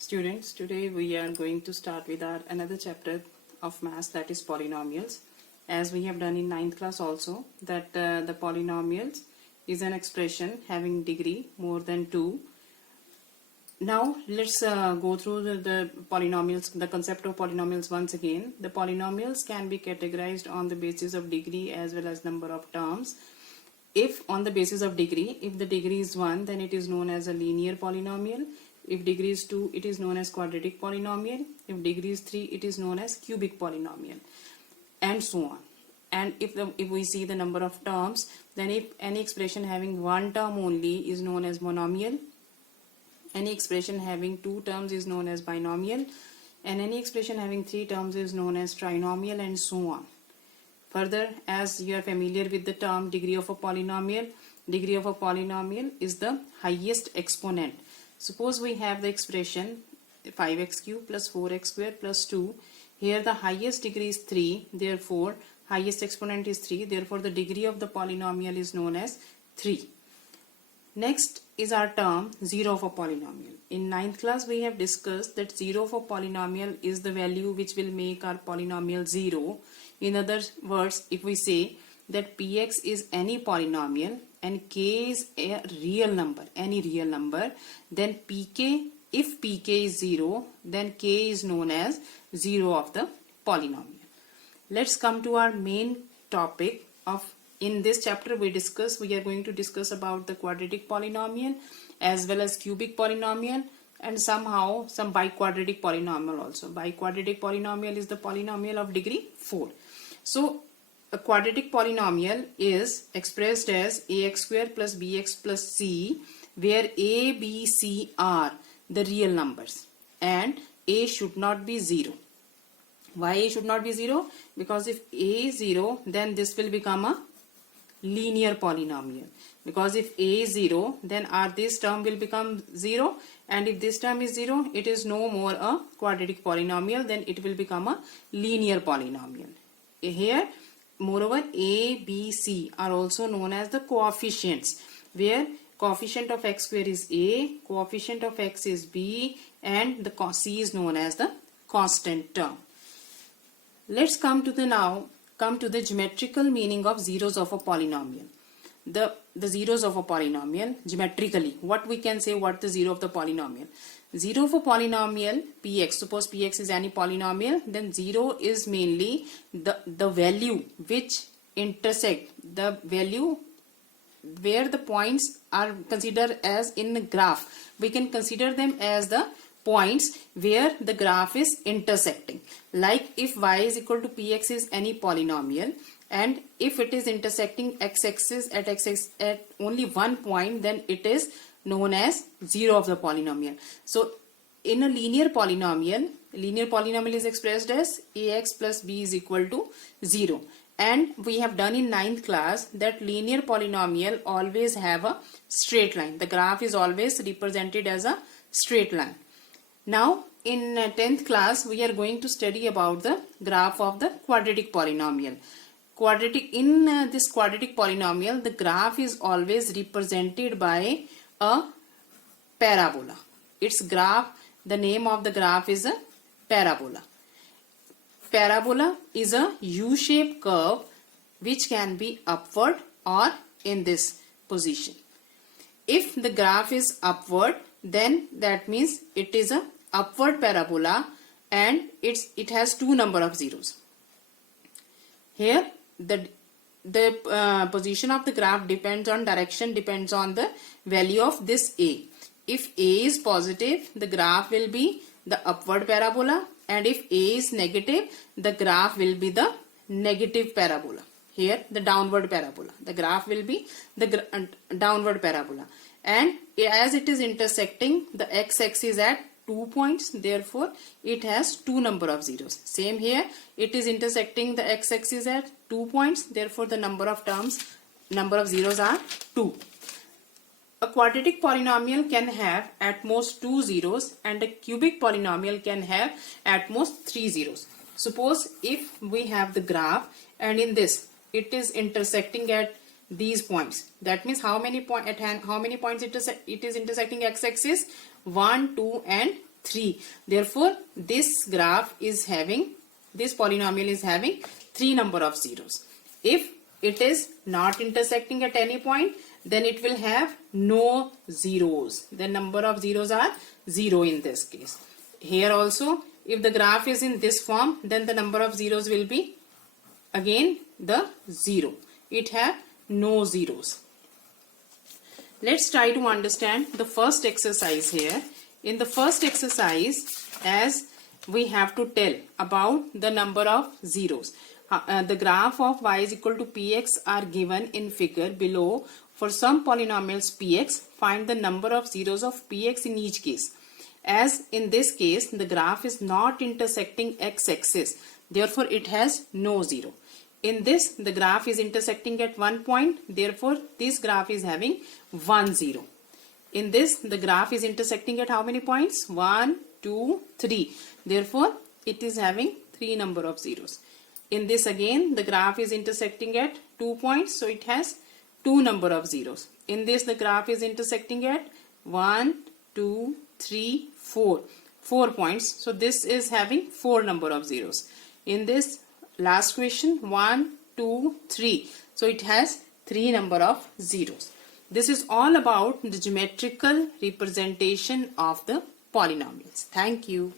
Students, today we are going to start with our another chapter of maths, that is polynomials. As we have done in 9th class also, that the polynomials is an expression having degree more than 2. Now let's go through the polynomials, the concept of polynomials once again. The polynomials can be categorized on the basis of degree as well as number of terms. If on the basis of degree, if the degree is 1, then it is known as a linear polynomial. If degree is 2, it is known as quadratic polynomial. If degree is 3, it is known as cubic polynomial, and so on. And if we see the number of terms, then if any expression having one term only is known as monomial, any expression having 2 terms is known as binomial, and any expression having 3 terms is known as trinomial, and so on. Further, as you are familiar with the term degree of a polynomial is the highest exponent. Suppose we have the expression 5x cubed plus 4x squared plus 2. Here the highest degree is 3, therefore highest exponent is 3, therefore the degree of the polynomial is known as 3. Next is our term 0 of a polynomial. In 9th class we have discussed that 0 of a polynomial is the value which will make our polynomial 0. In other words, if we say that px is any polynomial and k is a real number, any real number, then pk, if pk is 0, then k is known as 0 of the polynomial. Let's come to our main topic of, in this chapter we are going to discuss about the quadratic polynomial as well as cubic polynomial, and somehow some biquadratic polynomial also. Biquadratic polynomial is the polynomial of degree 4. So a quadratic polynomial is expressed as ax squared plus bx plus c, where a, b, c are the real numbers and a should not be 0. Why a should not be 0? Because if a is 0, then this will become a linear polynomial. Because if a is 0, then this term will become 0, and if this term is 0, it is no more a quadratic polynomial, then it will become a linear polynomial. Here, moreover, a, b, c are also known as the coefficients, where coefficient of x square is a, coefficient of x is b, and the c is known as the constant term. Let's come to the geometrical meaning of zeros of a polynomial. The zeros of a polynomial geometrically, what we can say, what the zero of the polynomial. 0 of a polynomial px, suppose px is any polynomial, then 0 is mainly the value which intersect, the value where the points are considered as in the graph. We can consider them as the points where the graph is intersecting. Like if y is equal to px is any polynomial, and if it is intersecting x-axis at only one point, then it is known as 0 of the polynomial. So in a linear polynomial is expressed as ax plus b is equal to 0. And we have done in 9th class that linear polynomial always have a straight line. The graph is always represented as a straight line. Now in 10th class we are going to study about the graph of the quadratic polynomial. In this quadratic polynomial, the graph is always represented by a parabola. Its graph, the name of the graph is a parabola. Parabola is a U-shaped curve which can be upward or in this position. If the graph is upward, then that means it is a upward parabola, and it has 2 number of zeros. Here the position of the graph depends on direction, depends on the value of this a. If a is positive, the graph will be the upward parabola, and if a is negative, the graph will be the negative parabola. Here the downward parabola. The graph will be the downward parabola, and as it is intersecting the x-axis at 2 points, therefore it has 2 number of zeros. Same here, it is intersecting the x-axis at 2 points, therefore the number of zeros are 2. A quadratic polynomial can have at most 2 zeros, and a cubic polynomial can have at most 3 zeros. Suppose if we have the graph, and in this it is intersecting at these points, that means how many points it is intersecting x-axis? 1, 2 and 3. Therefore, this polynomial is having 3 number of zeros. If it is not intersecting at any point, then it will have no zeros. The number of zeros are 0 in this case. Here also, if the graph is in this form, then the number of zeros will be again the 0. It have no zeros. Let's try to understand the first exercise here. In the first exercise, as we have to tell about the number of zeros. The graph of y is equal to px are given in figure below. For some polynomials px, find the number of zeros of px in each case. As in this case, the graph is not intersecting x-axis. Therefore, it has no zero. In this, the graph is intersecting at one point. Therefore, this graph is having 1 0. In this, the graph is intersecting at how many points? 1, 2, 3. Therefore, it is having 3 number of zeros. In this again, the graph is intersecting at 2 points. So, it has 2 number of zeros. In this, the graph is intersecting at 1, 2, 3, 4. 4 points. So, this is having 4 number of zeros. In this last question, 1, 2, 3. So, it has 3 number of zeros. This is all about the geometrical representation of the polynomials. Thank you.